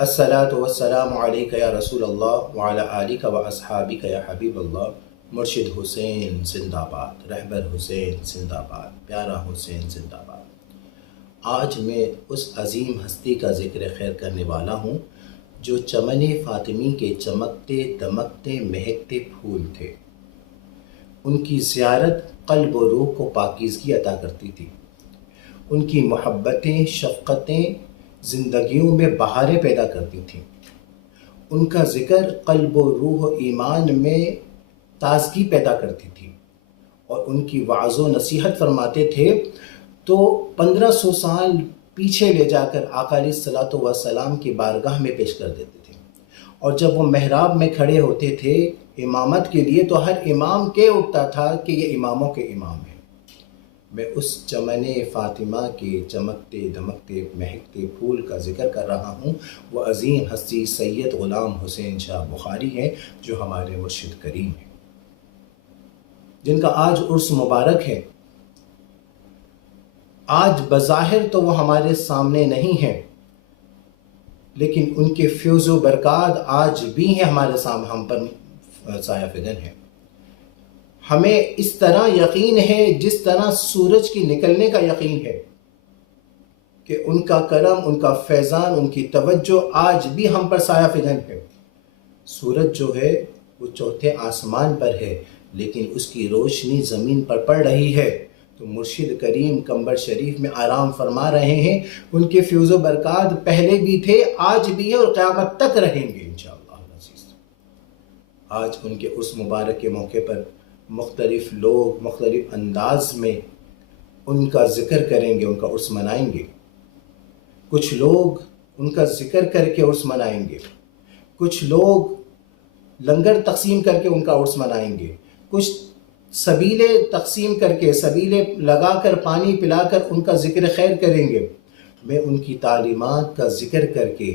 الصلاۃ والسلام علیک یا رسول اللہ وعلی آلک و اصحابک یا حبیب اللہ۔ مرشد حسین زندہ باد، رہبر حسین زندہ باد، پیارا حسین زندہ باد۔ آج میں اس عظیم ہستی کا ذکر خیر کرنے والا ہوں جو چمن فاطمی کے چمکتے دمکتے مہکتے پھول تھے۔ ان کی زیارت قلب و روح کو پاکیزگی عطا کرتی تھی۔ ان کی محبتیں، شفقتیں زندگیوں میں بہاریں پیدا کرتی تھیں۔ ان کا ذکر قلب و روح و ایمان میں تازگی پیدا کرتی تھی، اور ان کی وعظ و نصیحت فرماتے تھے تو 1500 سال پیچھے لے جا کر آقا علیہ الصلوۃ والسلام کی بارگاہ میں پیش کر دیتے تھے، اور جب وہ محراب میں کھڑے ہوتے تھے امامت کے لیے تو ہر امام کہہ اٹھتا تھا کہ یہ اماموں کے امام ہیں۔ میں اس چمن فاطمہ کے چمکتے دمکتے مہکتے پھول کا ذکر کر رہا ہوں۔ وہ عظیم ہستی سید غلام حسین شاہ بخاری ہیں جو ہمارے مرشد کریم ہیں، جن کا آج عرس مبارک ہے۔ آج بظاہر تو وہ ہمارے سامنے نہیں ہیں، لیکن ان کے فیض و برکات آج بھی ہیں ہمارے سامنے، ہم پر سایہ فگن ہیں۔ ہمیں اس طرح یقین ہے جس طرح سورج کی نکلنے کا یقین ہے کہ ان کا کرم، ان کا فیضان، ان کی توجہ آج بھی ہم پر سایہ فگن ہے۔ سورج جو ہے وہ چوتھے آسمان پر ہے، لیکن اس کی روشنی زمین پر پڑ رہی ہے، تو مرشد کریم قمبر شریف میں آرام فرما رہے ہیں۔ ان کے فیض و برکات پہلے بھی تھے، آج بھی ہے، اور قیامت تک رہیں گے انشاءاللہ العزیز۔ آج ان کے اس مبارک کے موقع پر مختلف لوگ مختلف انداز میں ان کا ذکر کریں گے، ان کا عرس منائیں گے۔ کچھ لوگ ان کا ذکر کر کے عرس منائیں گے، کچھ لوگ لنگر تقسیم کر کے ان کا عرس منائیں گے، کچھ سبیلے تقسیم کر کے، سبیلے لگا کر، پانی پلا کر ان کا ذکر خیر کریں گے۔ میں ان کی تعلیمات کا ذکر کر کے،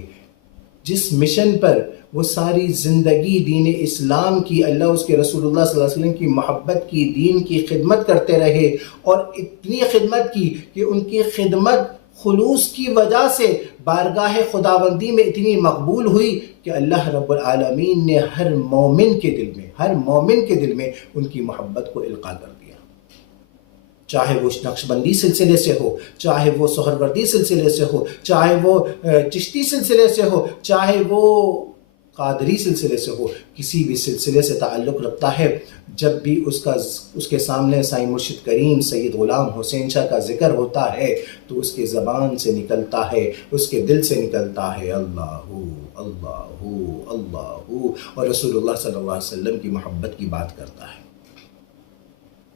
جس مشن پر وہ ساری زندگی دین اسلام کی، اللہ اس کے رسول اللہ صلی اللہ علیہ وسلم کی محبت کی، دین کی خدمت کرتے رہے، اور اتنی خدمت کی کہ ان کی خدمت خلوص کی وجہ سے بارگاہ خداوندی میں اتنی مقبول ہوئی کہ اللہ رب العالمین نے ہر مومن کے دل میں ان کی محبت کو القاء کر دیا۔ چاہے وہ نقشبندی سلسلے سے ہو، چاہے وہ سہروردی سلسلے سے ہو، چاہے وہ چشتی سلسلے سے ہو، چاہے وہ قادری سلسلے سے ہو، کسی بھی سلسلے سے تعلق رکھتا ہے، جب بھی اس کے سامنے سائیں مرشد کریم سید غلام حسین شاہ کا ذکر ہوتا ہے تو اس کے زبان سے نکلتا ہے، اس کے دل سے نکلتا ہے اللہ اللہ اللہ، اور رسول اللہ صلی اللہ علیہ وسلم کی محبت کی بات کرتا ہے۔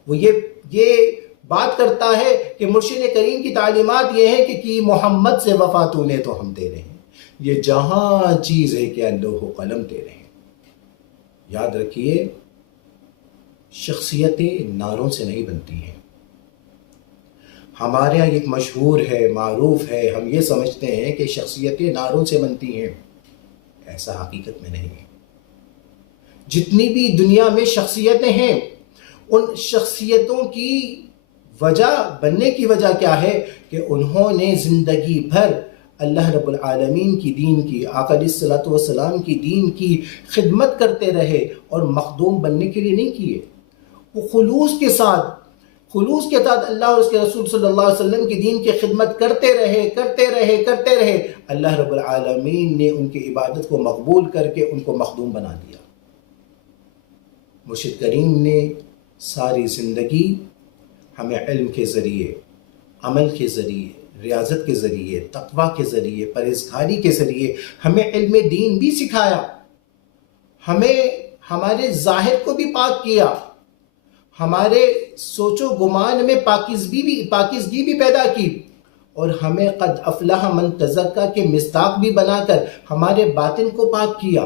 وہ یہ بات کرتا ہے کہ مرشد کریم کی تعلیمات یہ ہیں کہ کی محمد سے وفا تو نے تو ہم تیرے ہیں، یہ جہاں چیز ہے کہ لوح و قلم تیرے ہیں۔ یاد رکھیے، شخصیتیں نعروں سے نہیں بنتی ہیں۔ ہمارے یہاں ایک مشہور ہے، معروف ہے، ہم یہ سمجھتے ہیں کہ شخصیتیں نعروں سے بنتی ہیں، ایسا حقیقت میں نہیں ہے۔ جتنی بھی دنیا میں شخصیتیں ہیں، ان شخصیتوں کی وجہ بننے کی وجہ کیا ہے کہ انہوں نے زندگی بھر اللہ رب العالمین کی دین کی، آقا علیہ الصلوۃ والسلام کی دین کی خدمت کرتے رہے، اور مخدوم بننے کے لیے نہیں کیے۔ وہ خلوص کے ساتھ اللہ اور اس کے رسول صلی اللہ علیہ وسلم کی دین کی خدمت کرتے رہے۔ اللہ رب العالمین نے ان کی عبادت کو مقبول کر کے ان کو مخدوم بنا دیا۔ مرشد کریم نے ساری زندگی ہمیں علم کے ذریعے، عمل کے ذریعے، ریاضت کے ذریعے، تقوی کے ذریعے، پرہیزگاری کے ذریعے ہمیں علم دین بھی سکھایا، ہمیں ہمارے ظاہر کو بھی پاک کیا، ہمارے سوچ و گمان میں پاکیزگی بھی پیدا کی، اور ہمیں قد افلح من تزکا کے مصداق بھی بنا کر ہمارے باطن کو پاک کیا۔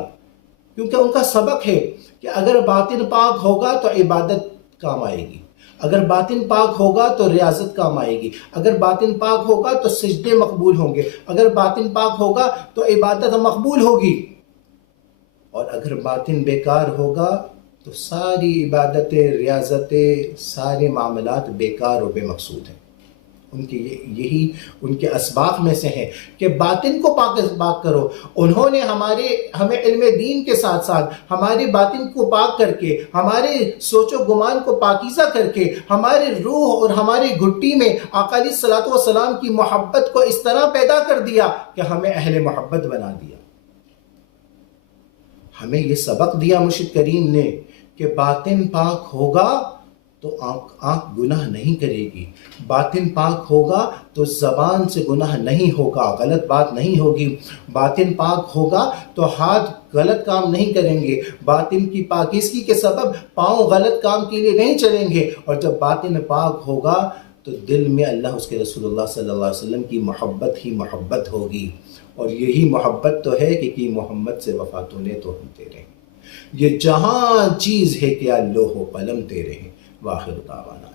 کیونکہ ان کا سبق ہے کہ اگر باطن پاک ہوگا تو عبادت کام آئے گی، اگر باطن پاک ہوگا تو ریاضت کام آئے گی، اگر باطن پاک ہوگا تو سجدے مقبول ہوں گے، اگر باطن پاک ہوگا تو عبادت مقبول ہوگی، اور اگر باطن بیکار ہوگا تو ساری عبادتیں، ریاضتیں، سارے معاملات بیکار و بے مقصود ہیں۔ ان کے یہی ان کے اسباق میں سے ہے کہ باطن کو پاک کرو. انہوں نے ہمیں علم دین کے ساتھ ساتھ ہمارے باطن کو پاک کر کے، ہمارے سوچ و گمان کو پاکیزہ کر کے، ہمارے روح اور ہماری گھٹی میں آقا علیہ الصلوۃ والسلام کی محبت کو اس طرح پیدا کر دیا کہ ہمیں اہل محبت بنا دیا. ہمیں یہ سبق دیا مرشد کریم نے کہ باطن پاک ہوگا تو آنکھ گناہ نہیں کرے گی، باطن پاک ہوگا تو زبان سے گناہ نہیں ہوگا، غلط بات نہیں ہوگی، باطن پاک ہوگا تو ہاتھ غلط کام نہیں کریں گے، باطن کی پاکیزگی کے سبب پاؤں غلط کام کے لیے نہیں چلیں گے. اور جب باطن پاک ہوگا تو دل میں اللہ اس کے رسول اللہ صلی اللہ علیہ وسلم کی محبت ہی محبت ہوگی. اور یہی محبت تو ہے کہ محمد سے وفا تو نے تو ہم تیرے ہیں. یہ جہاں چیز ہے کیا لوح و قلم تیرے ہیں. وآخر دعوانا